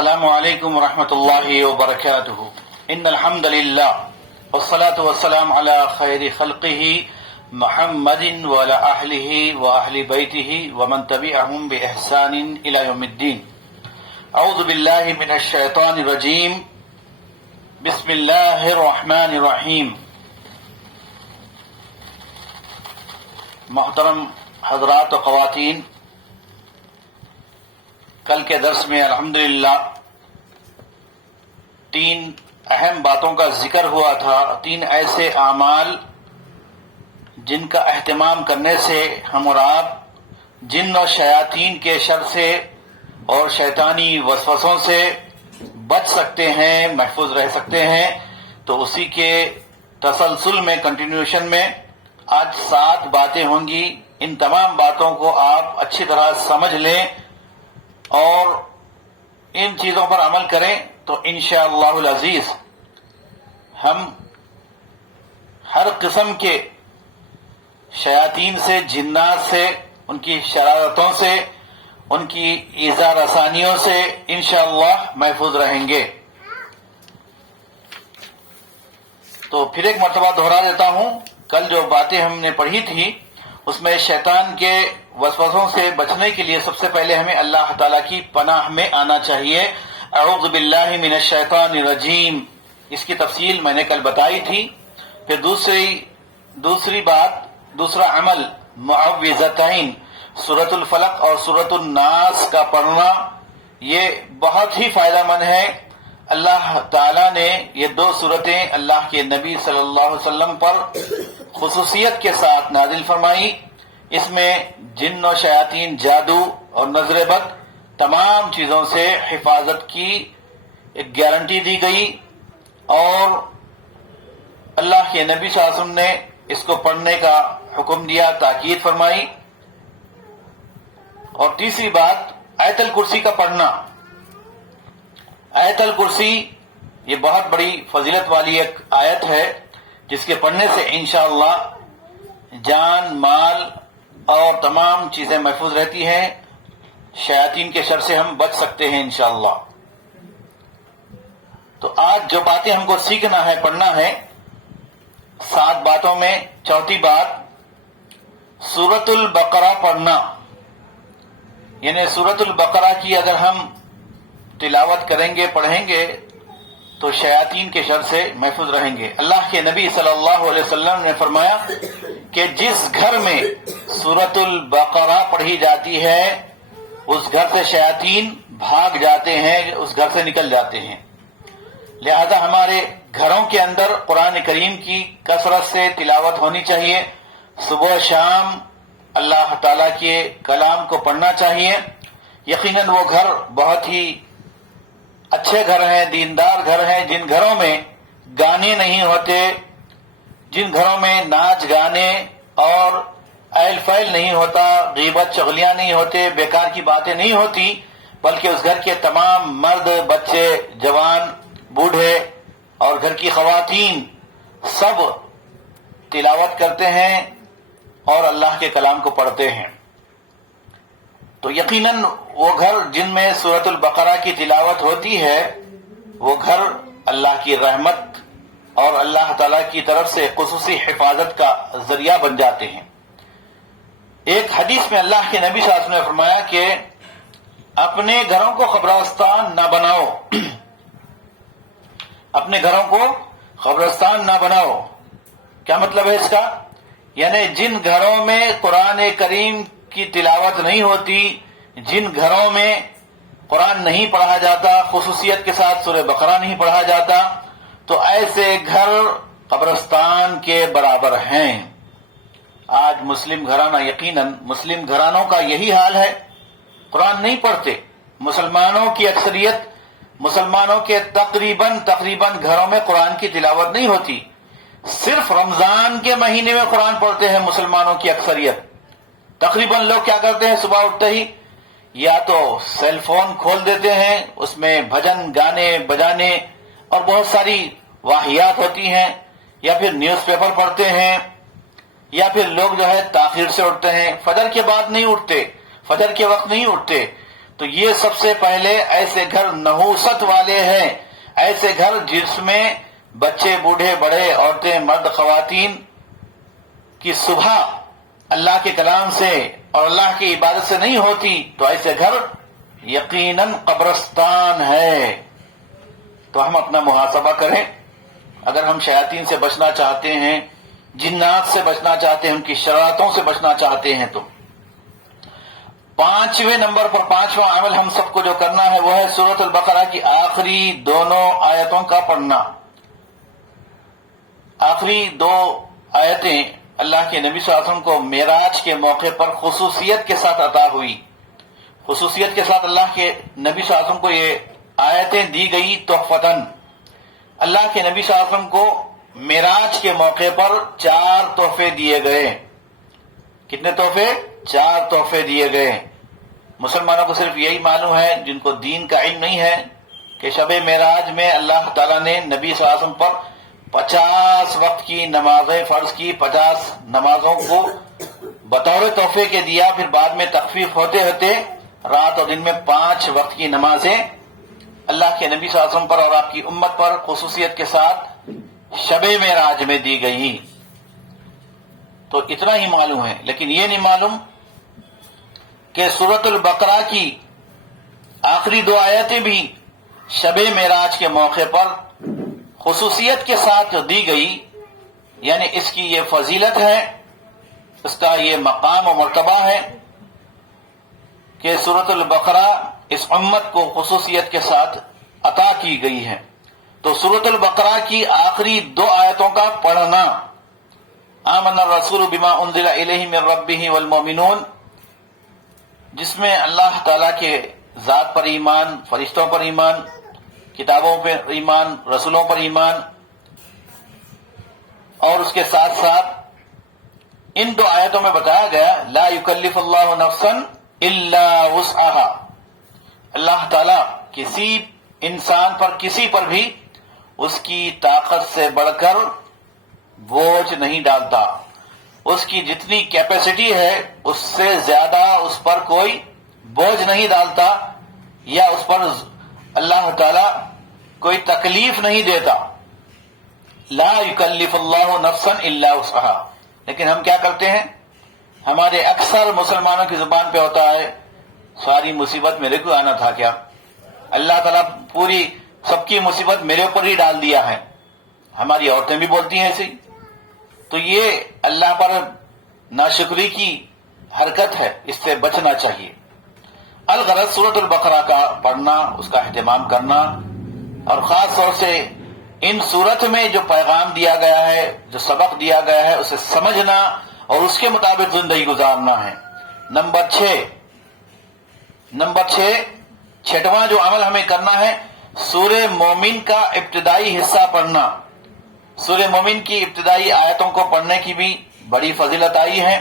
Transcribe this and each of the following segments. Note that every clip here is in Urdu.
السلام علیکم ورحمۃ اللہ وبرکاتہ ان الحمد للہ والصلاة والسلام علی خیر خلقہ محمد وعلی اہلہ واہل بیتہ ومن تبعہم باحسان الی یوم الدین. اعوذ باللہ من الشیطان الرجیم. بسم اللہ الرحمن الرحیم. محترم حضرات و خواتین، کل کے درس میں الحمدللہ 3 اہم باتوں کا ذکر ہوا تھا. 3 ایسے اعمال جن کا اہتمام کرنے سے ہم اور آپ جن و شیاطین کے شر سے اور شیطانی وسوسوں سے بچ سکتے ہیں، محفوظ رہ سکتے ہیں. تو اسی کے تسلسل میں، کنٹینیوشن میں آج 7 باتیں ہوں گی. ان تمام باتوں کو آپ اچھی طرح سمجھ لیں اور ان چیزوں پر عمل کریں تو انشاءاللہ العزیز ہم ہر قسم کے شیاطین سے، جنات سے، ان کی شرارتوں سے، ان کی ایذا رسانیوں سے انشاءاللہ محفوظ رہیں گے. تو پھر ایک مرتبہ دہرا دیتا ہوں، کل جو باتیں ہم نے پڑھی تھی اس میں شیطان کے وسوسوں سے بچنے کے لیے سب سے پہلے ہمیں اللہ تعالیٰ کی پناہ میں آنا چاہیے. اعوذ باللہ من الشیطان الرجیم، اس کی تفصیل میں نے کل بتائی تھی. پھر دوسری بات، دوسرا عمل معوذتین، سورۃ الفلق اور سورۃ الناس کا پڑھنا، یہ بہت ہی فائدہ مند ہے. اللہ تعالیٰ نے یہ 2 سورتیں اللہ کے نبی صلی اللہ علیہ وسلم پر خصوصیت کے ساتھ نازل فرمائی. اس میں جن و شیاطین، جادو اور نظر بد، تمام چیزوں سے حفاظت کی ایک گارنٹی دی گئی اور اللہ کے نبی صلی اللہ علیہ وسلم نے اس کو پڑھنے کا حکم دیا، تاکید فرمائی. اور تیسری بات، آیت الکرسی کا پڑھنا. آیت الکرسی یہ بہت بڑی فضیلت والی ایک آیت ہے جس کے پڑھنے سے انشاءاللہ جان، مال اور تمام چیزیں محفوظ رہتی ہیں. شیاطین کے شر سے ہم بچ سکتے ہیں انشاءاللہ. تو آج جو باتیں ہم کو سیکھنا ہے، پڑھنا ہے، 7 باتوں میں چوتھی بات سورۃ البقرہ پڑھنا. یعنی سورۃ البقرہ کی اگر ہم تلاوت کریں گے، پڑھیں گے تو شیاطین کے شر سے محفوظ رہیں گے. اللہ کے نبی صلی اللہ علیہ وسلم نے فرمایا کہ جس گھر میں سورۃ البقرہ پڑھی جاتی ہے اس گھر سے شیاطین بھاگ جاتے ہیں، اس گھر سے نکل جاتے ہیں. لہذا ہمارے گھروں کے اندر قرآن کریم کی کثرت سے تلاوت ہونی چاہیے. صبح شام اللہ تعالیٰ کے کلام کو پڑھنا چاہیے. یقیناً وہ گھر بہت ہی اچھے گھر ہیں، دیندار گھر ہیں، جن گھروں میں گانے نہیں ہوتے، جن گھروں میں ناچ گانے اور ایل فیل نہیں ہوتا، غیبت چغلیاں نہیں ہوتے، بیکار کی باتیں نہیں ہوتی، بلکہ اس گھر کے تمام مرد، بچے، جوان، بوڑھے اور گھر کی خواتین سب تلاوت کرتے ہیں اور اللہ کے کلام کو پڑھتے ہیں. تو یقیناً وہ گھر جن میں سورۃ البقرہ کی تلاوت ہوتی ہے وہ گھر اللہ کی رحمت اور اللہ تعالیٰ کی طرف سے خصوصی حفاظت کا ذریعہ بن جاتے ہیں. ایک حدیث میں اللہ کے نبی صلی اللہ علیہ وسلم نے فرمایا کہ اپنے گھروں کو قبرستان نہ بناؤ. اپنے گھروں کو قبرستان نہ بناؤ. کیا مطلب ہے اس کا؟ یعنی جن گھروں میں قرآن کریم کی تلاوت نہیں ہوتی، جن گھروں میں قرآن نہیں پڑھا جاتا، خصوصیت کے ساتھ سورہ بقرہ نہیں پڑھا جاتا، تو ایسے گھر قبرستان کے برابر ہیں. آج مسلم گھرانہ، یقیناً مسلم گھرانوں کا یہی حال ہے، قرآن نہیں پڑھتے. مسلمانوں کی اکثریت، مسلمانوں کے تقریباً گھروں میں قرآن کی تلاوت نہیں ہوتی. صرف رمضان کے مہینے میں قرآن پڑھتے ہیں مسلمانوں کی اکثریت. تقریباً لوگ کیا کرتے ہیں، صبح اٹھتے ہی یا تو سیل فون کھول دیتے ہیں، اس میں بھجن، گانے بجانے اور بہت ساری واہیات ہوتی ہیں، یا پھر نیوز پیپر پڑھتے ہیں، یا پھر لوگ جو ہے تاخیر سے اٹھتے ہیں، فجر کے بعد نہیں اٹھتے، فجر کے وقت نہیں اٹھتے. تو یہ سب سے پہلے ایسے گھر نحوست والے ہیں، ایسے گھر جس میں بچے بوڑھے بڑے عورتیں مرد خواتین کی صبح اللہ کے کلام سے اور اللہ کی عبادت سے نہیں ہوتی، تو ایسے گھر یقیناً قبرستان ہے۔ تو ہم اپنا محاسبہ کریں، اگر ہم شیاطین سے بچنا چاہتے ہیں، جنات سے بچنا چاہتے ہیں، ان کی شرارتوں سے بچنا چاہتے ہیں، تو پانچویں نمبر پر پانچواں عمل ہم سب کو جو کرنا ہے وہ ہے سورۃ البقرہ کی آخری دونوں آیتوں کا پڑھنا۔ آخری دو آیتیں اللہ کے نبی صلی اللہ علیہ وسلم کو معراج کے موقع پر خصوصیت کے ساتھ عطا ہوئی، خصوصیت کے ساتھ اللہ کے نبی صلی اللہ علیہ وسلم کو یہ آیتیں دی گئی تحفتاً۔ اللہ کے نبی صلی اللہ علیہ وسلم کو معراج کے موقع پر 4 تحفے دیے گئے۔ کتنے تحفے؟ 4 تحفے دیے گئے۔ مسلمانوں کو صرف یہی معلوم ہے، جن کو دین کا علم نہیں ہے، کہ شب معراج میں اللہ تعالیٰ نے نبی صلی اللہ علیہ وسلم پر 50 وقت کی نمازیں فرض کی، 50 نمازوں کو بطور تحفے کے دیا، پھر بعد میں تخفیف ہوتے ہوتے رات اور دن میں 5 وقت کی نمازیں اللہ کے نبی صلی اللہ علیہ وسلم پر اور آپ کی امت پر خصوصیت کے ساتھ شب معراج میں دی گئی۔ تو اتنا ہی معلوم ہے، لیکن یہ نہیں معلوم کہ سورۃ البقرہ کی آخری 2 آیتیں بھی شب معراج کے موقع پر خصوصیت کے ساتھ جو دی گئی، یعنی اس کی یہ فضیلت ہے، اس کا یہ مقام و مرتبہ ہے کہ سورۃ البقرہ اس امت کو خصوصیت کے ساتھ عطا کی گئی ہے۔ تو سورۃ البقرہ کی آخری 2 آیتوں کا پڑھنا، آمن الرسول بما انزل الیہ من ربہ والمؤمنون، جس میں اللہ تعالیٰ کے ذات پر ایمان، فرشتوں پر ایمان، کتابوں پر ایمان، رسولوں پر ایمان، اور اس کے ساتھ ساتھ ان 2 آیتوں میں بتایا گیا لا یکلف اللہ نفسا الا وسعها، اللہ تعالیٰ کسی انسان پر، کسی پر بھی اس کی طاقت سے بڑھ کر بوجھ نہیں ڈالتا، اس کی جتنی کیپیسٹی ہے اس سے زیادہ اس پر کوئی بوجھ نہیں ڈالتا، یا اس پر اللہ تعالی کوئی تکلیف نہیں دیتا۔ لا یکلف اللہ نفسا الا وسعها۔ لیکن ہم کیا کرتے ہیں؟ ہمارے اکثر مسلمانوں کی زبان پہ ہوتا ہے ساری مصیبت میرے کو آنا تھا کیا؟ اللہ تعالیٰ پوری سب کی مصیبت میرے اوپر ہی ڈال دیا ہے۔ ہماری عورتیں بھی بولتی ہیں ایسے ہی۔ تو یہ اللہ پر ناشکری کی حرکت ہے، اس سے بچنا چاہیے۔ الغرض سورۃ البقرہ کا پڑھنا، اس کا اہتمام کرنا، اور خاص طور سے ان سورت میں جو پیغام دیا گیا ہے، جو سبق دیا گیا ہے، اسے سمجھنا اور اس کے مطابق زندگی گزارنا ہے۔ نمبر 6 چھٹواں جو عمل ہمیں کرنا ہے، سورہ مومن کا ابتدائی حصہ پڑھنا۔ سورہ مومن کی ابتدائی آیتوں کو پڑھنے کی بھی بڑی فضیلت آئی ہے۔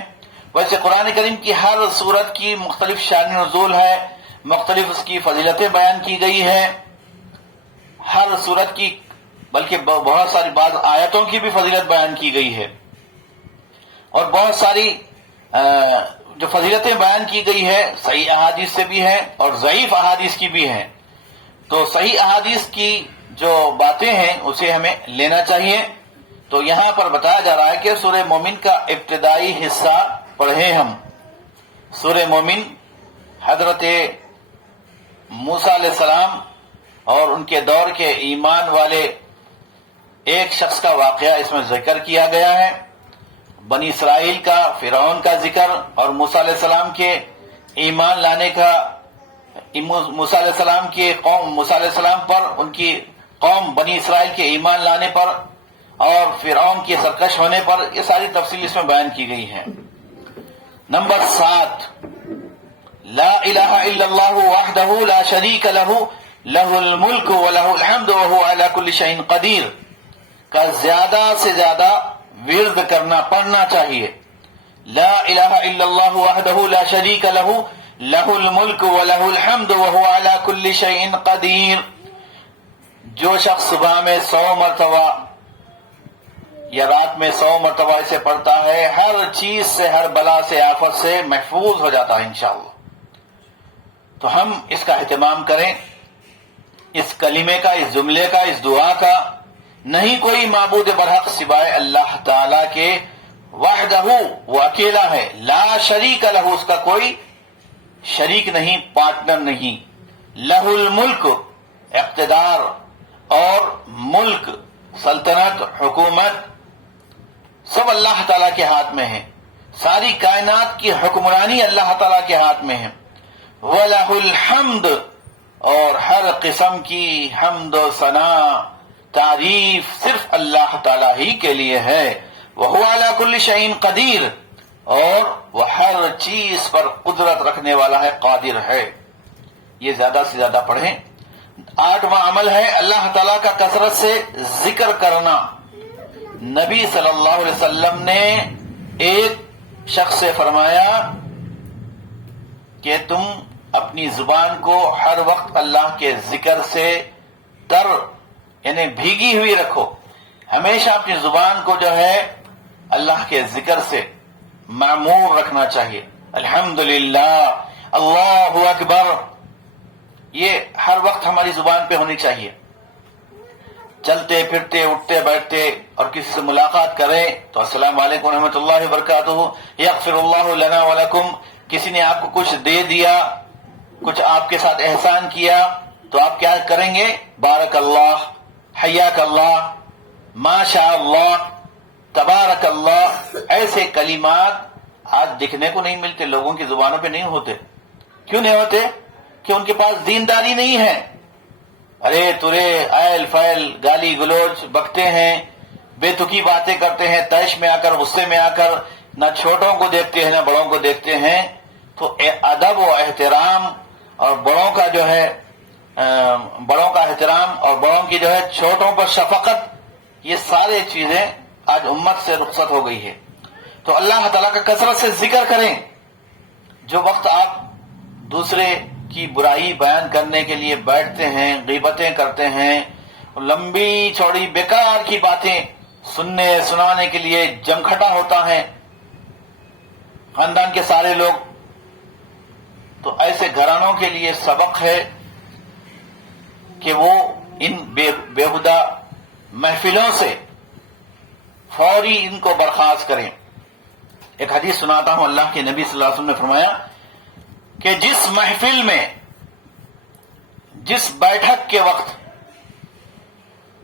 ویسے قرآن کریم کی ہر سورت کی مختلف شان نزول ہے، مختلف اس کی فضیلتیں بیان کی گئی ہیں، ہر سورت کی، بلکہ بہت ساری بعض آیتوں کی بھی فضیلت بیان کی گئی ہے، اور بہت ساری جو فضیلتیں بیان کی گئی ہے صحیح احادیث سے بھی ہے اور ضعیف احادیث کی بھی ہے۔ تو صحیح احادیث کی جو باتیں ہیں اسے ہمیں لینا چاہیے۔ تو یہاں پر بتایا جا رہا ہے کہ سورہ مومن کا ابتدائی حصہ پڑھیں ہم۔ سورہ مومن حضرت موسیٰ علیہ السلام اور ان کے دور کے ایمان والے ایک شخص کا واقعہ اس میں ذکر کیا گیا ہے، بنی اسرائیل کا، فرعون کا ذکر، اور موسیٰ علیہ السلام کے ایمان لانے کا، موسیٰ علیہ السلام کی قوم، موسیٰ علیہ السلام پر ان کی قوم بنی اسرائیل کے ایمان لانے پر اور فرعون کے سرکش ہونے پر، یہ ساری تفصیل اس میں بیان کی گئی ہے۔ نمبر 7 لا الہ الا اللہ وحدہ لا شریک لہ لہ الملک ولہ الحمد وہو علی کل شیء قدیر کا زیادہ سے زیادہ ورد کرنا، پڑھنا چاہیے۔ لا الہ الا اللہ وحدہ لا شریک لہ لہ الملک ولہ الحمد وہو علی کل شیء قدیر۔ جو شخص صبح میں 100 مرتبہ یا رات میں 100 مرتبہ اسے پڑھتا ہے، ہر چیز سے، ہر بلا سے، آفت سے محفوظ ہو جاتا ہے انشاءاللہ۔ تو ہم اس کا اہتمام کریں، اس کلمے کا، اس جملے کا، اس دعا کا۔ نہیں کوئی معبود برحق سوائے اللہ تعالی کے، وحدہ، وہ اکیلا ہے، لا شریک لہ، اس کا کوئی شریک نہیں، پارٹنر نہیں، لہ الملک، اقتدار اور ملک، سلطنت، حکومت سب اللہ تعالیٰ کے ہاتھ میں ہے، ساری کائنات کی حکمرانی اللہ تعالیٰ کے ہاتھ میں ہے۔ وَلَهُ الْحَمْدُ، اور ہر قسم کی حمد و ثنا، تعریف صرف اللہ تعالیٰ ہی کے لیے ہے۔ وَهُوَ عَلَى كُلِّ شَيْءٍ قَدِيرٌ، اور وہ ہر چیز پر قدرت رکھنے والا ہے، قادر ہے۔ یہ زیادہ سے زیادہ پڑھیں۔ 8واں عمل ہے اللہ تعالیٰ کا کثرت سے ذکر کرنا۔ نبی صلی اللہ علیہ وسلم نے ایک شخص سے فرمایا کہ تم اپنی زبان کو ہر وقت اللہ کے ذکر سے تر، یعنی بھیگی ہوئی رکھو، ہمیشہ اپنی زبان کو جو ہے اللہ کے ذکر سے معمور رکھنا چاہیے۔ الحمدللہ، اللہ اکبر، یہ ہر وقت ہماری زبان پہ ہونی چاہیے۔ چلتے پھرتے، اٹھتے بیٹھتے اور کسی سے ملاقات کریں تو السلام علیکم ورحمۃ اللہ وبرکاتہ، یغفر اللہ لنا ولکم، کسی نے آپ کو کچھ دے دیا، کچھ آپ کے ساتھ احسان کیا تو آپ کیا کریں گے؟ بارک اللہ، حیاک اللہ، ماشاء اللہ، تبارک اللہ۔ ایسے کلمات آج دکھنے کو نہیں ملتے، لوگوں کی زبانوں پہ نہیں ہوتے۔ کیوں نہیں ہوتے؟ کہ ان کے پاس دینداری نہیں ہے، ارے ترے، ایل فیل، گالی گلوچ بکتے ہیں، بے تکی باتیں کرتے ہیں، طیش میں آ کر، غصے میں آ کر نہ چھوٹوں کو دیکھتے ہیں نہ بڑوں کو دیکھتے ہیں۔ تو ادب و احترام اور بڑوں کا جو ہے بڑوں کا احترام اور بڑوں کی جو ہے چھوٹوں پر شفقت، یہ سارے چیزیں آج امت سے رخصت ہو گئی ہے۔ تو اللہ تعالیٰ کا کثرت سے ذکر کریں۔ جو وقت آپ دوسرے کی برائی بیان کرنے کے لیے بیٹھتے ہیں، غیبتیں کرتے ہیں، لمبی چوڑی بیکار کی باتیں سنانے کے لیے جمکھٹا ہوتا ہے خاندان کے سارے لوگ، تو ایسے گھرانوں کے لیے سبق ہے کہ وہ ان بےہودہ محفلوں سے فوری ان کو برخاست کریں۔ ایک حدیث سناتا ہوں، اللہ کے نبی صلی اللہ علیہ وسلم نے فرمایا کہ جس محفل میں، جس بیٹھک کے وقت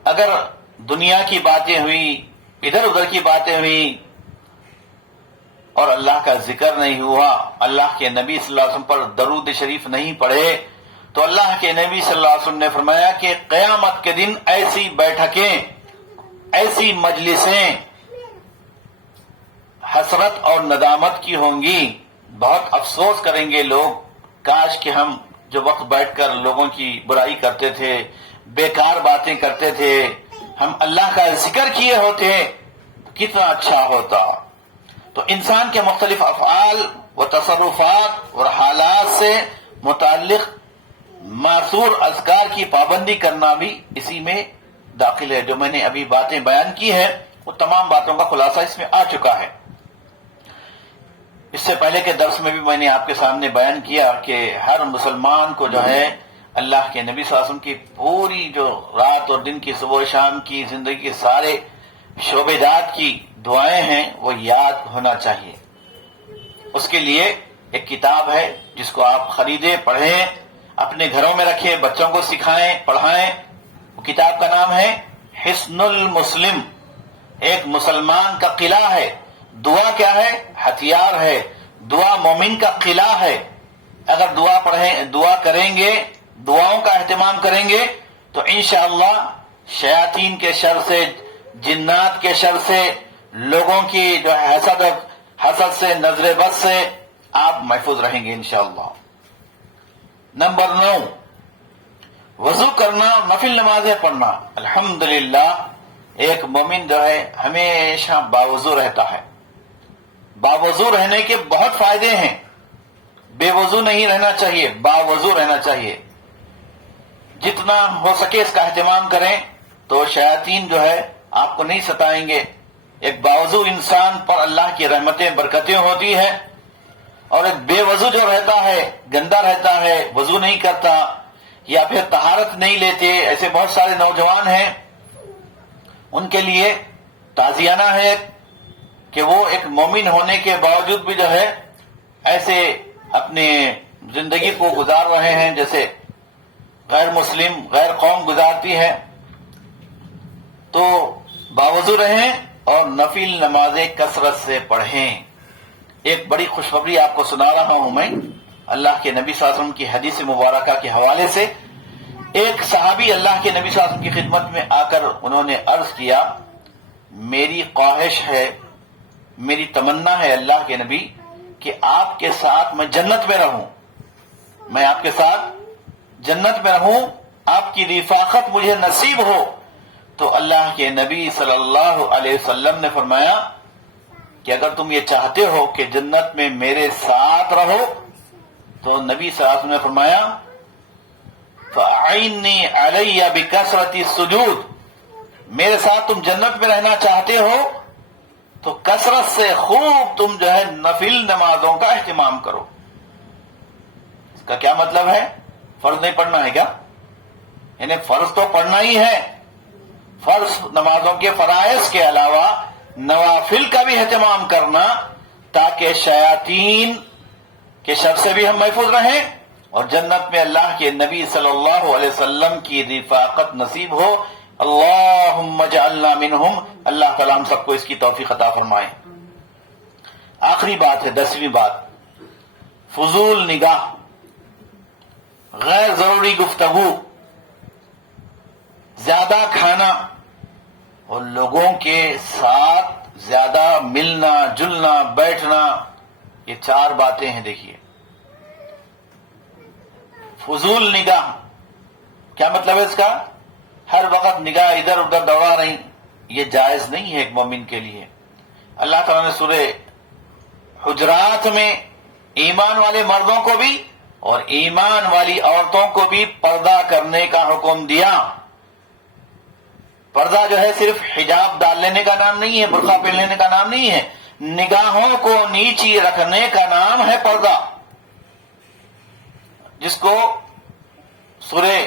اگر دنیا کی باتیں ہوئی، ادھر ادھر کی باتیں ہوئی اور اللہ کا ذکر نہیں ہوا، اللہ کے نبی صلی اللہ علیہ وسلم پر درود شریف نہیں پڑھے، تو اللہ کے نبی صلی اللہ علیہ وسلم نے فرمایا کہ قیامت کے دن ایسی بیٹھکیں، ایسی مجلسیں حسرت اور ندامت کی ہوں گی۔ بہت افسوس کریں گے لوگ، کاش کہ ہم جو وقت بیٹھ کر لوگوں کی برائی کرتے تھے، بیکار باتیں کرتے تھے، ہم اللہ کا ذکر کیے ہوتے، کتنا اچھا ہوتا۔ تو انسان کے مختلف افعال و تصرفات اور حالات سے متعلق معصور اذکار کی پابندی کرنا بھی اسی میں داخل ہے۔ جو میں نے ابھی باتیں بیان کی ہیں وہ تمام باتوں کا خلاصہ اس میں آ چکا ہے۔ اس سے پہلے کے درس میں بھی میں نے آپ کے سامنے بیان کیا کہ ہر مسلمان کو جو ہے اللہ کے نبی صلی اللہ علیہ وسلم کی پوری جو رات اور دن کی، صبح و شام کی زندگی کے سارے شعبے جات کی دعائیں ہیں وہ یاد ہونا چاہیے۔ اس کے لیے ایک کتاب ہے جس کو آپ خریدیں، پڑھیں، اپنے گھروں میں رکھیں، بچوں کو سکھائیں، پڑھائیں۔ وہ کتاب کا نام ہے حصن المسلم، ایک مسلمان کا قلعہ ہے۔ دعا کیا ہے؟ ہتھیار ہے۔ دعا مومن کا قلعہ ہے۔ اگر دعا کریں گے، دعاؤں کا اہتمام کریں گے تو انشاءاللہ شیاطین کے شر سے، جنات کے شر سے، لوگوں کی جو حسد سے، نظر بد سے آپ محفوظ رہیں گے انشاءاللہ۔ نمبر 9، وضو کرنا، نفل نمازیں پڑھنا۔ الحمدللہ ایک مومن جو ہے ہمیشہ باوضو رہتا ہے۔ باوضو رہنے کے بہت فائدے ہیں، بے وضو نہیں رہنا چاہیے، باوضو رہنا چاہیے۔ جتنا ہو سکے اس کا اہتمام کریں تو شیاطین جو ہے آپ کو نہیں ستائیں گے۔ ایک باوضو انسان پر اللہ کی رحمتیں، برکتیں ہوتی ہے۔ اور ایک بے وضو جو رہتا ہے، گندا رہتا ہے، وضو نہیں کرتا یا پھر طہارت نہیں لیتے، ایسے بہت سارے نوجوان ہیں، ان کے لیے تعزیانہ ہے کہ وہ ایک مومن ہونے کے باوجود بھی جو ہے ایسے اپنی زندگی کو گزار رہے ہیں جیسے غیر مسلم، غیر قوم گزارتی ہے. تو باوضو رہیں اور نفل نمازیں کثرت سے پڑھیں. ایک بڑی خوشخبری آپ کو سنا رہا ہوں میں، اللہ کے نبی صلی اللہ علیہ وسلم کی حدیث مبارکہ کے حوالے سے. ایک صحابی اللہ کے نبی صلی اللہ علیہ وسلم کی خدمت میں آ کر انہوں نے عرض کیا، میری خواہش ہے، میری تمنا ہے اللہ کے نبی کہ آپ کے ساتھ میں جنت میں رہوں، میں آپ کے ساتھ جنت میں رہوں، آپ کی رفاقت مجھے نصیب ہو. تو اللہ کے نبی صلی اللہ علیہ وسلم نے فرمایا کہ اگر تم یہ چاہتے ہو کہ جنت میں میرے ساتھ رہو، تو نبی صلی اللہ علیہ وسلم نے فرمایا فَأَعِنِّي عَلَيَّ بِكَثْرَةِ السُّجُودِ، میرے ساتھ تم جنت میں رہنا چاہتے ہو تو کثرت سے خوب تم جو ہے نفل نمازوں کا اہتمام کرو. اس کا کیا مطلب ہے؟ فرض نہیں پڑھنا ہے کیا؟ یعنی فرض تو پڑھنا ہی ہے، فرض نمازوں کے فرائض کے علاوہ نوافل کا بھی اہتمام کرنا تاکہ شیاطین کے شر سے بھی ہم محفوظ رہیں اور جنت میں اللہ کے نبی صلی اللہ علیہ وسلم کی رفاقت نصیب ہو. اللہم اجعلنا منہم. اللہ تعالیٰ ہم سب کو اس کی توفیق عطا فرمائے. آخری بات ہے، 10ویں بات، فضول نگاہ، غیر ضروری گفتگو، زیادہ کھانا اور لوگوں کے ساتھ زیادہ ملنا جلنا بیٹھنا، یہ 4 باتیں ہیں. دیکھیے، فضول نگاہ کیا مطلب ہے اس کا؟ ہر وقت نگاہ ادھر ادھر دوڑا رہی، یہ جائز نہیں ہے ایک مومن کے لیے. اللہ تعالیٰ نے سورہ حجرات میں ایمان والے مردوں کو بھی اور ایمان والی عورتوں کو بھی پردہ کرنے کا حکم دیا. پردہ جو ہے صرف حجاب ڈال لینے کا نام نہیں ہے، برقع پہن لینے کا نام نہیں ہے، نگاہوں کو نیچی رکھنے کا نام ہے پردہ، جس کو سورہ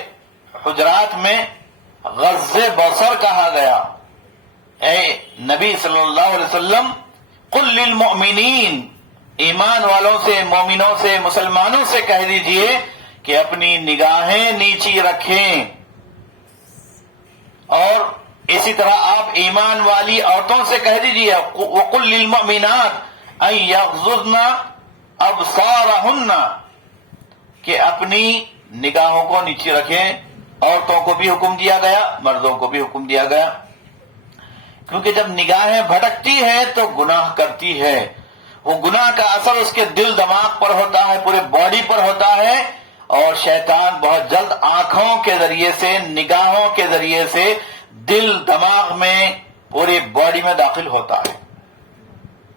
حجرات میں غض بصر کہا گیا. اے نبی صلی اللہ علیہ وسلم، قل للمؤمنین، ایمان والوں سے، مومنوں سے، مسلمانوں سے کہہ دیجئے کہ اپنی نگاہیں نیچی رکھیں. اور اسی طرح آپ ایمان والی عورتوں سے کہہ دیجئے وَقُلْ لِلْمُؤْمِنَاتِ أَن يَغْضُضْنَ أَبْصَارَهُنَّ، کہ اپنی نگاہوں کو نیچے رکھیں. عورتوں کو بھی حکم دیا گیا، مردوں کو بھی حکم دیا گیا، کیونکہ جب نگاہیں بھٹکتی ہیں تو گناہ کرتی ہے. وہ گناہ کا اثر اس کے دل دماغ پر ہوتا ہے، پورے باڈی پر ہوتا ہے، اور شیطان بہت جلد آنکھوں کے ذریعے سے، نگاہوں کے ذریعے سے دل دماغ میں، پوری باڈی میں داخل ہوتا ہے.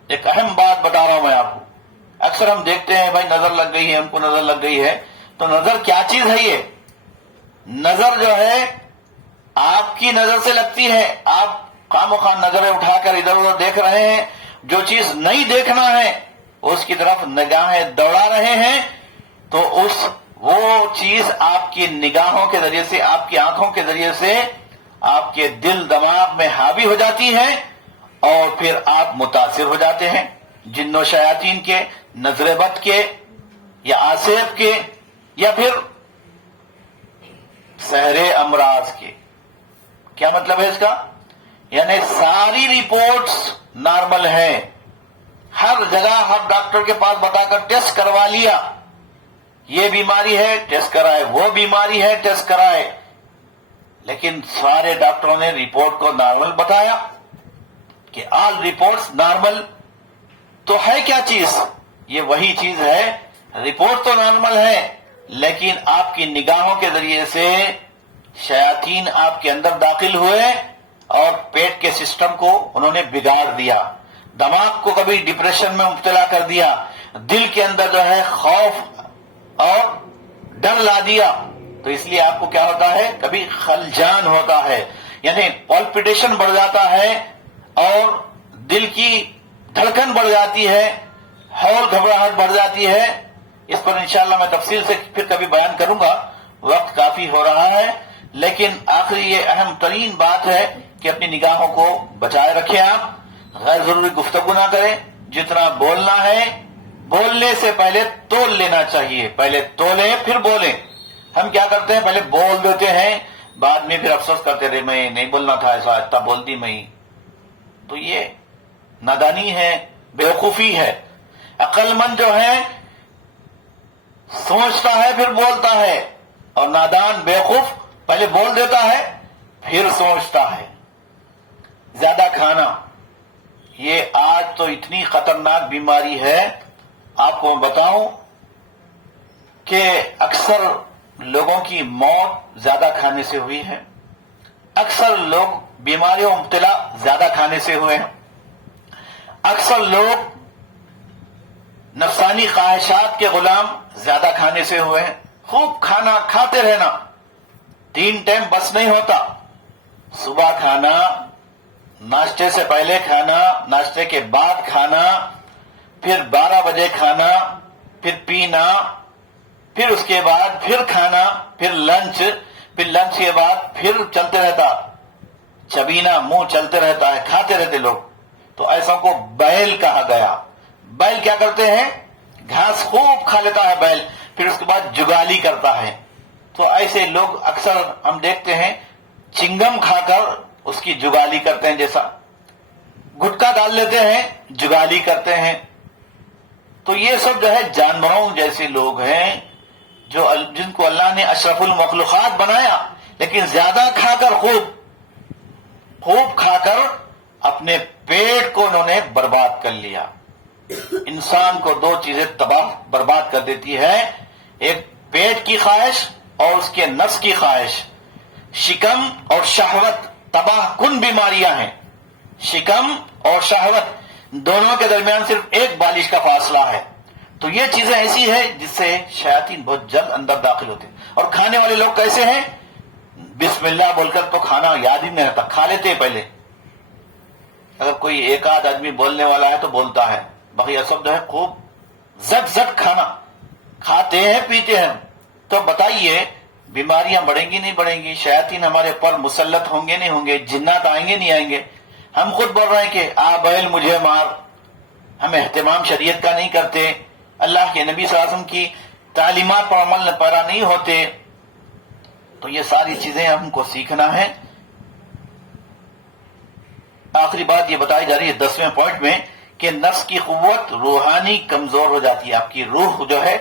ایک اہم بات بتا رہا ہوں میں آپ کو. اکثر ہم دیکھتے ہیں بھائی نظر لگ گئی ہے، ہم کو نظر لگ گئی ہے. تو نظر کیا چیز ہے؟ یہ نظر جو ہے آپ کی نظر سے لگتی ہے، آپ خام و خواہ نظریں اٹھا کر ادھر ادھر دیکھ رہے ہیں، جو چیز نہیں دیکھنا ہے اس کی طرف نگاہیں دوڑا رہے ہیں، تو وہ چیز آپ کی نگاہوں کے ذریعے سے، آپ کی آنکھوں کے ذریعے سے آپ کے دل دماغ میں حاوی ہو جاتی ہے اور پھر آپ متاثر ہو جاتے ہیں جن و شیاطین کے، نظر بد کے یا آصف کے یا پھر سحر امراض کے. کیا مطلب ہے اس کا؟ یعنی ساری رپورٹس نارمل ہیں، ہر جگہ ہر ڈاکٹر کے پاس بتا کر ٹیسٹ کروا لیا، یہ بیماری ہے ٹیسٹ کرائے، وہ بیماری ہے ٹیسٹ کرائے، لیکن سارے ڈاکٹروں نے رپورٹ کو نارمل بتایا کہ آل رپورٹس نارمل. تو ہے کیا چیز؟ یہ وہی چیز ہے، رپورٹ تو نارمل ہے لیکن آپ کی نگاہوں کے ذریعے سے شیاطین آپ کے اندر داخل ہوئے اور پیٹ کے سسٹم کو انہوں نے بگاڑ دیا، دماغ کو کبھی ڈپریشن میں مبتلا کر دیا، دل کے اندر جو ہے خوف اور ڈر لا دیا. تو اس لیے آپ کو کیا ہوتا ہے؟ کبھی خلجان ہوتا ہے، یعنی پالپیٹیشن بڑھ جاتا ہے اور دل کی دھڑکن بڑھ جاتی ہے، ہول گھبراہٹ بڑھ جاتی ہے. اس پر انشاءاللہ میں تفصیل سے پھر کبھی بیان کروں گا، وقت کافی ہو رہا ہے. لیکن آخری یہ اہم ترین بات ہے کہ اپنی نگاہوں کو بچائے رکھیں. آپ غیر ضروری گفتگو نہ کریں. جتنا بولنا ہے بولنے سے پہلے تول لینا چاہیے. پہلے تولیں پھر بولیں. ہم کیا کرتے ہیں، پہلے بول دیتے ہیں، بعد میں پھر افسوس کرتے رہے میں نہیں بولنا تھا، ایسا اتنا بول دی میں. تو یہ نادانی ہے، بیوقوفی ہے. عقل مند جو ہے سوچتا ہے پھر بولتا ہے، اور نادان بیوقوف پہلے بول دیتا ہے پھر سوچتا ہے. زیادہ کھانا یہ آج تو اتنی خطرناک بیماری ہے. آپ کو میں بتاؤں کہ اکثر لوگوں کی موت زیادہ کھانے سے ہوئی ہے. اکثر لوگ بیماریوں مبتلا زیادہ کھانے سے ہوئے ہیں. اکثر لوگ نفسانی خواہشات کے غلام زیادہ کھانے سے ہوئے ہیں. خوب کھانا کھاتے رہنا، 3 ٹائم بس نہیں ہوتا. صبح کھانا، ناشتے سے پہلے کھانا، ناشتے کے بعد کھانا، پھر 12 بجے کھانا، پھر پینا، پھر اس کے بعد پھر کھانا، پھر لنچ، پھر لنچ کے بعد پھر چلتے رہتا، چبینا، منہ چلتے رہتا ہے، کھاتے رہتے لوگ. تو ایسا کو بیل کہا گیا. بیل کیا کرتے ہیں؟ گھاس خوب کھا لیتا ہے بیل، پھر اس کے بعد جگالی کرتا ہے. تو ایسے لوگ اکثر ہم دیکھتے ہیں چنگم کھا کر اس کی جگالی کرتے ہیں. جیسا گٹکا ڈال لیتے ہیں، جگالی کرتے ہیں. تو یہ سب جو ہے جانوروں جیسے لوگ ہیں جن کو اللہ نے اشرف المخلوقات بنایا، لیکن زیادہ کھا کر خوب کھا کر اپنے پیٹ کو انہوں نے برباد کر لیا. انسان کو 2 چیزیں تباہ برباد کر دیتی ہے، ایک پیٹ کی خواہش اور اس کے نفس کی خواہش. شکم اور شہوت تباہ کن بیماریاں ہیں. شکم اور شہوت دونوں کے درمیان صرف ایک بالش کا فاصلہ ہے. تو یہ چیزیں ایسی ہے جس سے شیاطین بہت جلد اندر داخل ہوتے ہیں. اور کھانے والے لوگ کیسے ہیں؟ بسم اللہ بول کر تو کھانا یاد ہی نہیں رہتا، کھا لیتے ہیں پہلے. اگر کوئی ایک آدھ آدمی بولنے والا ہے تو بولتا ہے، باقی سب جو ہے خوب زٹ کھانا کھاتے ہیں، پیتے ہیں. تو بتائیے بیماریاں بڑھیں گی نہیں بڑھیں گی؟ شیاطین ہمارے پر مسلط ہوں گے نہیں ہوں گے؟ جنات آئیں گے نہیں آئیں گے؟ ہم خود بول رہے ہیں کہ آ بیل مجھے مار. ہم اہتمام شریعت کا نہیں کرتے، اللہ کے نبی صلی اللہ علیہ وسلم کی تعلیمات پر عمل پیرا نہیں ہوتے. تو یہ ساری چیزیں ہم کو سیکھنا ہے. آخری بات یہ بتائی جا رہی ہے 10ویں پوائنٹ میں کہ نفس کی قوت روحانی کمزور ہو جاتی ہے. آپ کی روح جو ہے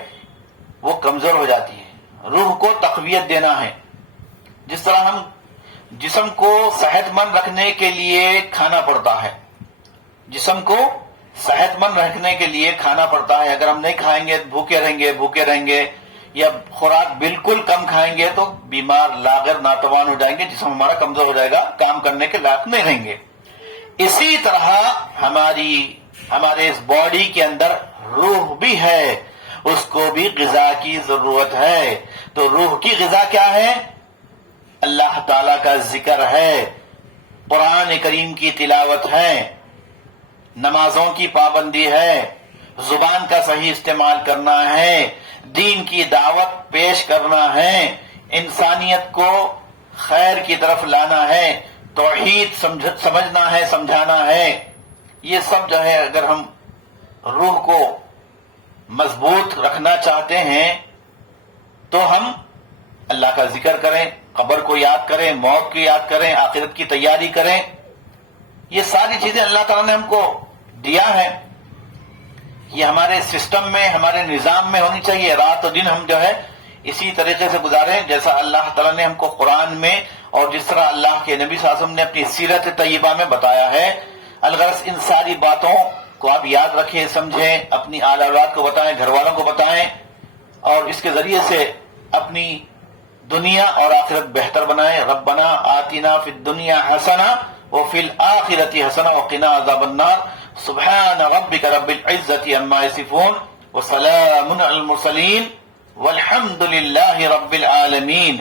وہ کمزور ہو جاتی ہے. روح کو تقویت دینا ہے. جس طرح ہم جسم کو صحت مند رکھنے کے لیے کھانا پڑتا ہے، جسم کو صحت مند رکھنے کے لیے کھانا پڑتا ہے. اگر ہم نہیں کھائیں گے بھوکے رہیں گے یا خوراک بالکل کم کھائیں گے تو بیمار لاغر ناتوان ہو جائیں گے، جسم ہمارا کمزور ہو جائے گا، کام کرنے کے لائق نہیں رہیں گے. اسی طرح ہمارے اس باڈی کے اندر روح بھی ہے، اس کو بھی غذا کی ضرورت ہے. تو روح کی غذا کیا ہے؟ اللہ تعالی کا ذکر ہے، قرآن کریم کی تلاوت ہے، نمازوں کی پابندی ہے، زبان کا صحیح استعمال کرنا ہے، دین کی دعوت پیش کرنا ہے، انسانیت کو خیر کی طرف لانا ہے، توحید سمجھنا ہے، سمجھانا ہے. یہ سب جو ہے اگر ہم روح کو مضبوط رکھنا چاہتے ہیں تو ہم اللہ کا ذکر کریں، قبر کو یاد کریں، موت کو یاد کریں، آخرت کی تیاری کریں. یہ ساری چیزیں اللہ تعالیٰ نے ہم کو دیا ہے. یہ ہمارے سسٹم میں، ہمارے نظام میں ہونی چاہیے. رات و دن ہم جو ہے اسی طریقے سے گزاریں جیسا اللہ تعالیٰ نے ہم کو قرآن میں اور جس طرح اللہ کے نبی صلی اللہ علیہ وسلم نے اپنی سیرت طیبہ میں بتایا ہے. الغرض ان ساری باتوں کو آپ یاد رکھیں، سمجھیں، اپنی آل اولاد کو بتائیں، گھر والوں کو بتائیں، اور اس کے ذریعے سے اپنی دنیا اور آخرت بہتر بنائیں. ربنا آتنا فی الدنیا حسنہ وفی الآخرۃ حسنہ وقنا عذاب النار. سبحان ربک رب العزۃ عما یصفون وسلام علی المرسلین والحمد للہ رب العالمین.